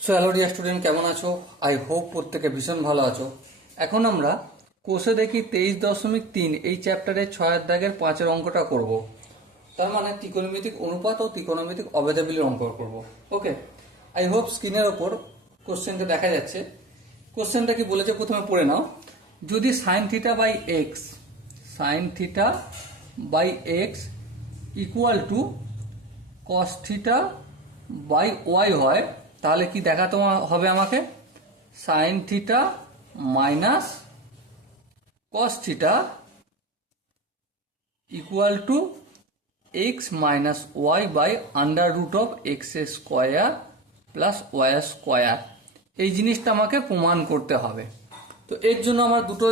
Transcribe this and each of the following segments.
So hello dear student, কেমন আছো? I hope প্রত্যেকে ভীষণ ভালো আছো। এখন আমরা কোষে দেখি 23.3 এই চ্যাপ্টারের 6 দাগের 5 অঙ্কটা করব। তার মানে ত্রিকোণমিতিক অনুপাত ও ত্রিকোণমিতিক অভেদাবিলির অঙ্ক করব। ওকে, আই হোপ স্ক্রিনের ওপর কোশ্চেনটা দেখা যাচ্ছে। কোশ্চেনটা কি বলেছে প্রথমে পড়ে নাও। যদি sine theta by x equal to cos theta by y হয়, তাহলে কি দেখাতে হবে আমাকে? Sine theta minus cos theta equal to x minus y by under root of x square plus Y square. এই জিনিসটা আমাকে প্রমাণ করতে হবে। তো এর জন্য আমার দুটো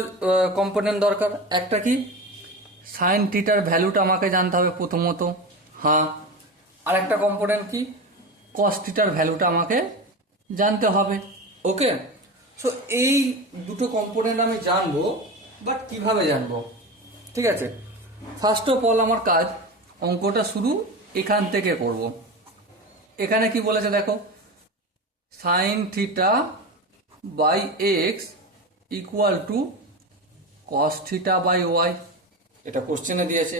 কম্পোনেন্ট দরকার। একটা কি, সাইন থিটার ভ্যালুটা আমাকে জানতে হবে প্রথমত, হ্যাঁ। আর একটা কম্পোনেন্ট কি, কস থিটার ভ্যালুটা আমাকে জানতে হবে। ওকে, সো এই দুটো কম্পোনেন্ট আমি জানবো, বাট কিভাবে জানবো? ঠিক আছে, ফার্স্ট অফ অল আমার কাজ, অঙ্কটা শুরু এখান থেকে করব। এখানে কি বলেছে দেখো, sine theta by x equal to cos theta by y, এটা কোশ্চেনে দিয়েছে।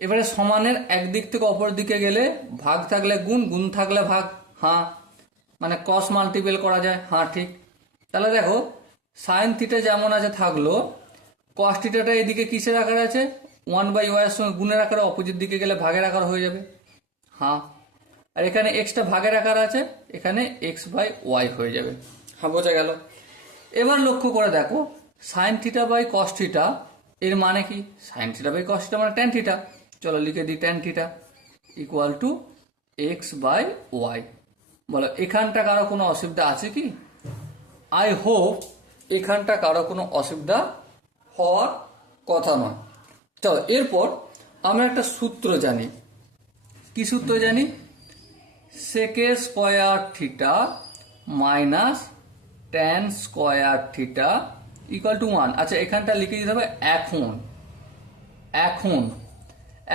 এবারে সমানের একদিক থেকে অপর দিকে গেলে ভাগ থাকলে গুণ, গুণ থাকলে ভাগ, হ্যাঁ। মানে কস মাল্টিপল করা যায়, হ্যাঁ ঠিক। তাহলে দেখো, সাইন থিটা যেমন আছে থাকলো, কস থিটাটা এদিকে কিসের আকার আছে? 1/y এর সঙ্গে গুণের আকারে, অপোজিট দিকে গেলে ভাগের আকার হয়ে যাবে, হ্যাঁ। আর এখানে এক্সটা ভাগের আকার আছে, এখানে x/y হয়ে যাবে, হ্যাঁ, বোঝা গেল। এবার লক্ষ্য করে দেখো, sine theta by cos theta এর মানে কি? Sine theta by cos theta মানে ট্যান থিটা। চলো লিখে দিই, tan theta equal two x/y। বলো এখানটা কারো কোনো অসুবিধা আছে কি? আই হোপ এখানটা কারো কোনো অসুবিধা হওয়ার কথা নয়। চলো এরপর আমরা একটা সূত্র জানি। কি সূত্র জানি? সেকে square theta minus tan square theta equal two 1। আচ্ছা, এখানটা লিখে দিতে হবে এখন। এখন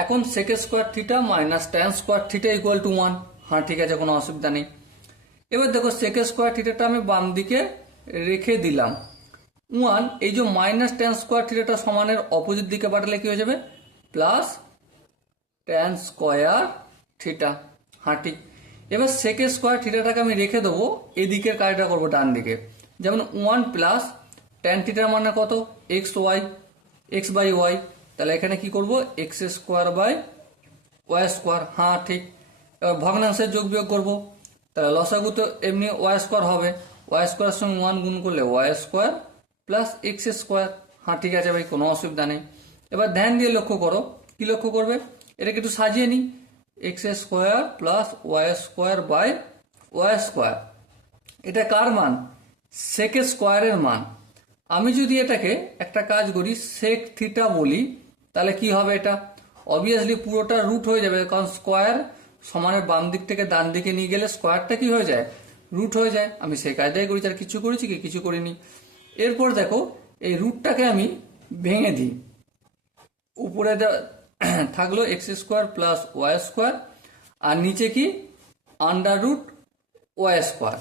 এখন সেকে square theta minus tan square theta equal two 1, হ্যাঁ ঠিক আছে, কোনো অসুবিধা নেই। এবার দেখো, সেকে স্কোয়ার থিটাটা আমি বাম দিকে রেখে দিলাম। 1, এই যে মাইনাস ট্যান স্কোয়ার থিটাটা সমানের অপোজিট দিকে পাঠালে কি হয়ে যাবে? প্লাস ট্যান স্কোয়ার থিটা, হ্যাঁ ঠিক। এবার সেকে স্কোয়ার থিটাটাকে আমি রেখে দেবো, এদিকের কাজটা করবো ডান দিকে। যেমন 1 প্লাস ট্যান থিটার মানে কত? x/y। তাহলে এখানে কি করব? X square by y square, হ্যাঁ ঠিক। এবার ভগ্নাংশের যোগ বিয়োগ করবো, তাহলে লসাগু তো এমনি ওয়াই স্কোয়ার হবে, ওয়াই স্কোয়ারের সঙ্গে 1 গুণ করলে y square plus x square, হ্যাঁ ঠিক আছে ভাই, কোনো অসুবিধা নেই। এবার ধ্যান দিয়ে লক্ষ্য করো, কি লক্ষ্য করবে? এটাকে একটু সাজিয়ে নিই, x square plus Y square by y square. এটা কার মান? সেক স্কোয়ারের মান। আমি যদি এটাকে একটা কাজ করি, সেক থিটা বলি, তাহলে কি হবে? এটা অবভিয়াসলি পুরোটা রুট হয়ে যাবে, কারণ স্কোয়ার সমানের বাম দিক থেকে ডান দিকে নিয়ে গেলে স্কোয়ারটা কি হয়ে যায়? রুট হয়ে যায়। আমি সেই কাজটাই করেছি, আর কিছু করেছি কি? কিছু করিনি। এরপর দেখো, এই রুটটাকে আমি ভেঙে দিই। উপরে থাকলো X square plus Y square, আর নিচে কি? Under root Y square.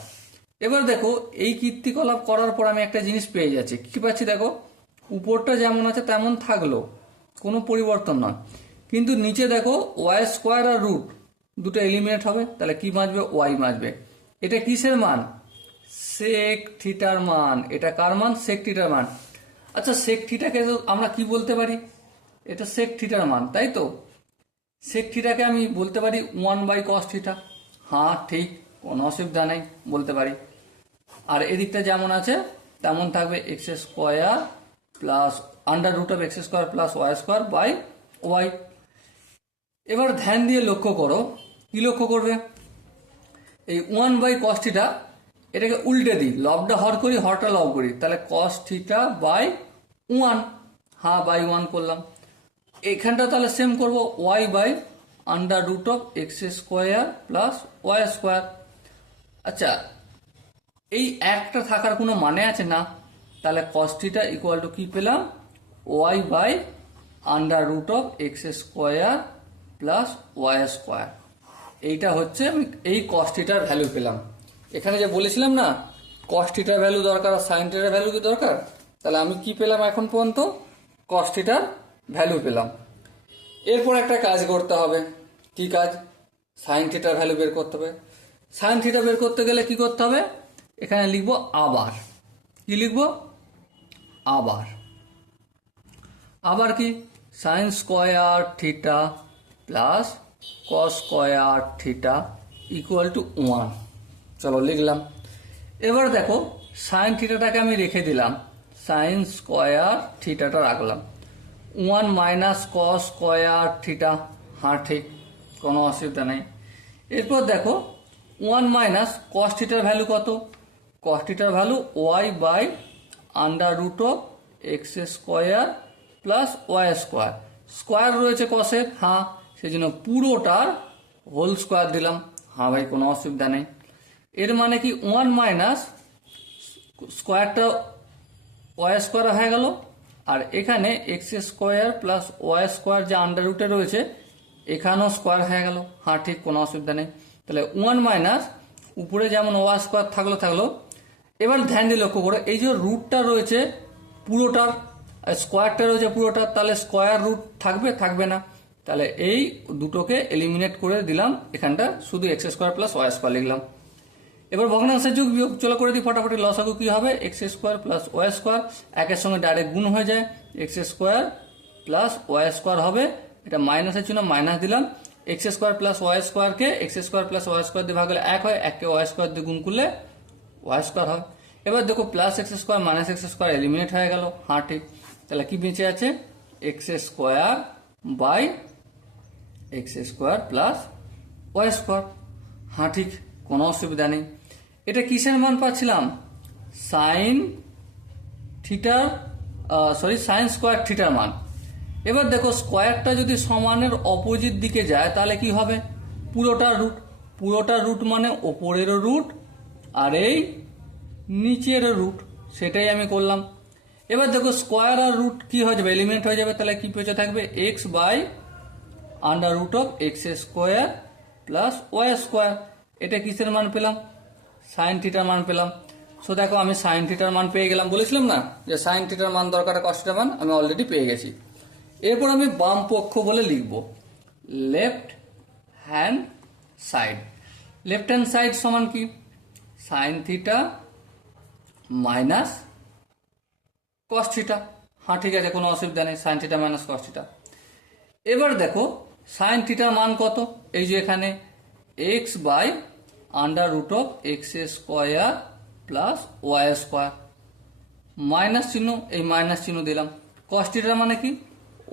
এবার দেখো, এই কীর্তিকলাপ করার পর আমি একটা জিনিস পেয়ে যাচ্ছি। কি পাচ্ছি দেখো, উপরটা যেমন আছে তেমন থাকলো, কোনো পরিবর্তন নয়। কিন্তু নিচে দেখো, ওয়াই স্কোয়ার আর রুট দুটো এলিমিনেট হবে, তাহলে কি বাঁচবে? ওয়াই বাঁচবে। এটা কিসের মান? সেক থিটার মান। এটা কার মান? সেক থিটার মান। আচ্ছা, সেক থিটাকে আমরা কি বলতে পারি? এটা সেক থিটার মান, তাই তো? সেক থিটাকে আমি বলতে পারি 1/cos থিটা, হ্যাঁ ঠিক, কোনো অসুবিধা নেই, বলতে পারি। আর এদিকটা যেমন আছে তেমন থাকবে, x square plus under root of x square plus Y square by y. এবার ধ্যান দিয়ে লক্ষ্য করো, কি লক্ষ্য করবে? এই 1/cos থিটা, এটাকে উল্টে দিই, লবটা হর করি, হরটা লব করি, তাহলে cos থিটা বাই 1, হ্যাঁ বাই 1 করলাম। এখানটা তাহলে সেম করবো, y by under root of x square plus Y square. আচ্ছা, এই একটা থাকার কোনো মানে আছে না? তাহলে cos থিটা ইকুয়াল টু কি পেলাম? Y by under root of x square plus Y square. এইটা হচ্ছে, আমি এই cos থিটার ভ্যালু পেলাম। এখানে যে বলেছিলাম না কস থিটার ভ্যালু দরকার আর সাইন থিটার ভ্যালু কি দরকার, তাহলে আমি কি পেলাম এখন পর্যন্ত, কস থিটার ভ্যালু পেলাম। এরপর একটা কাজ করতে হবে, কি কাজ, সাইন থিটার ভ্যালু বের করতে হবে। সাইন থিটা বের করতে গেলে কি করতে হবে, এখানে লিখবো আবার, কি লিখবো, আবার, আবার কি, sine square theta plus cos square theta equal two 1। চলো লিখলাম। এবার দেখো সাইন থিটাটাকে আমি রেখে দিলাম, সাইন স্কোয়ার থিটাটা রাখলাম, 1 মাইনাস কস স্কোয়ার থিটা, হ্যাঁ ঠিক, কোনো অসুবিধা নেই। এরপর দেখো 1 মাইনাস কস থিটার ভ্যালু কত, কস থিটার value y by under root of x square plus Y square, square রয়েছে কসের, হ্যাঁ, সেই জন্য পুরোটার হোল স্কোয়ার দিলাম, হ্যাঁ ভাই কোনো অসুবিধা নেই। এর মানে কি 1 মাইনাস স্কোয়ারটা ওয়াই স্কোয়ার হয়ে গেল, আর এখানে x square plus Y square যে আন্ডার রুটে রয়েছে এখানেও স্কোয়ার হয়ে গেল, হ্যাঁ ঠিক, কোনো অসুবিধা নেই। তাহলে 1 মাইনাস উপরে যেমন ওয়াই স্কোয়ার থাকলো। এবার ধ্যান দিয়ে লক্ষ্য করো, এই যে রুটটা রয়েছে পুরোটার, স্কোয়ারটা রয়েছে পুরোটার, তাহলে স্কোয়ার রুট থাকবে না, তাহলে এই দুটোকে এলিমিনেট করে দিলাম, এখানটা শুধু x square plus Y square লিখলাম। এবার ভগ্নাংশের যোগ বিয়োগ চলো করে দিই ফটাফট, লসাগু কি হবে, X square plus Y square, একের সঙ্গে ডাইরেক্ট গুণ হয়ে যায়, X square plus Y square হবে, এটা মাইনাসের জন্য মাইনাস দিলাম, এক্স স্কোয়ার প্লাস ওয়াই স্কোয়ারকে X square plus Y square দিয়ে ভাগ করলে 1 হয়, 1কে ওয়াই স্কোয়ার দিয়ে গুণ করলে ওয়াই স্কোয়ার হয়। এবার দেখো plus x square minus x square eliminate হয়ে গেল, হ্যাঁ ঠিক, তাহলে কি বেঁচে আছে, x square by x square plus Y square, হ্যাঁ ঠিক, কোনো অসুবিধা নেই। এটা কিসের মান পাচ্ছিলাম, সাইন থিটার, সাইন স্কোয়ার থিটার মান। এবার দেখো স্কোয়ারটা যদি সমানের অপোজিট দিকে যায় তাহলে কি হবে, পুরোটা রুট মানে ওপরেরও রুট আর এই নিচের রুট, সেটাই আমি করলাম। এবার দেখো স্কোয়ার আর রুট কি হয়ে যাবে, এলিমেন্ট হয়ে যাবে, তাহলে কি বেঁচে থাকবে, x by under root of x square plus Y square. এটা কিসের মান পেলাম, সাইন থিটার মান পেলাম। সো দেখো আমি সাইন থিটার মান পেয়ে গেলাম, বলেছিলাম না যে সাইন থিটার মান দরকার, কস থিটার মান আমি অলরেডি পেয়ে গেছি। এরপর আমি বাম পক্ষ বলে লিখব, left hand side. Left hand side সমান কি, sine theta minus cos theta, হ্যাঁ ঠিক আছে, কোনো অসুবিধা নেই, sine theta minus cos theta. এবার দেখো সাইন থিটার মান কত, এই যে এখানে x by under root of x square plus Y square, minus চিহ্ন, এই মাইনাস চিহ্ন দিলাম। কস থিটার মানে কি,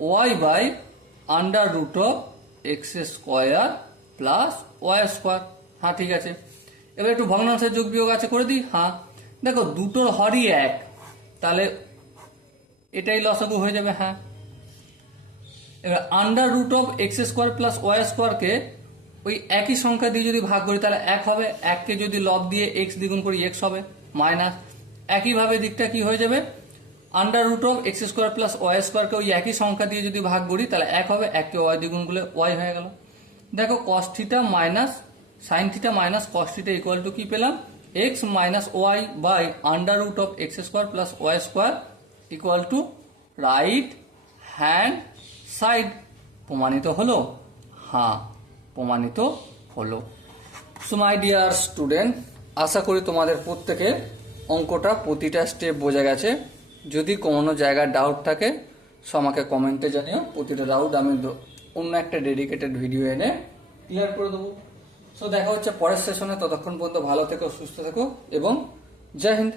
y by under root of x square plus Y square, হ্যাঁ ঠিক আছে। এবার একটু ভগ্নাংশের যোগ বিয়োগ আছে করে দিই, হ্যাঁ দেখো দুটোর হরই এক, তাহলে এটাই লসাগু হয়ে যাবে, হ্যাঁ। এবার under root of x square plus Y স্কোয়ারকে ওই একই সংখ্যা দিয়ে যদি ভাগ করি তাহলে 1 হবে, 1কে যদি লব দিয়ে এক্স দ্বিগুণ করি এক্স হবে, মাইনাস একইভাবে দিকটা কি হয়ে যাবে, under root of x square plus Y স্কোয়ারকে ওই একই সংখ্যা দিয়ে যদি ভাগ করি তাহলে 1 হবে, 1কে ওয়াই দ্বিগুণ করলে ওয়াই হয়ে গেল। দেখো cos theta minus sine theta minus cos theta equal to কি পেলাম, x minus y by under root of x square plus Y square equal to right hand side. প্রমাণিত হলো, হ্যাঁ প্রমাণিত হলো। সো মাই ডিয়ার স্টুডেন্ট, আশা করি তোমাদের প্রত্যেকের অঙ্কটা প্রতিটা স্টেপ বোঝা গেছে। যদি কোনো জায়গায় ডাউট থাকে সো আমাকে কমেন্টে জানিও, প্রতিটা ডাউট আমি অন্য একটা ডেডিকেটেড ভিডিও এনে ক্লিয়ার করে দেবো। সো দেখা হচ্ছে পরের সেশনে, ততক্ষণ পর্যন্ত ভালো থেকো, সুস্থ থেকো এবং জয় হিন্দ।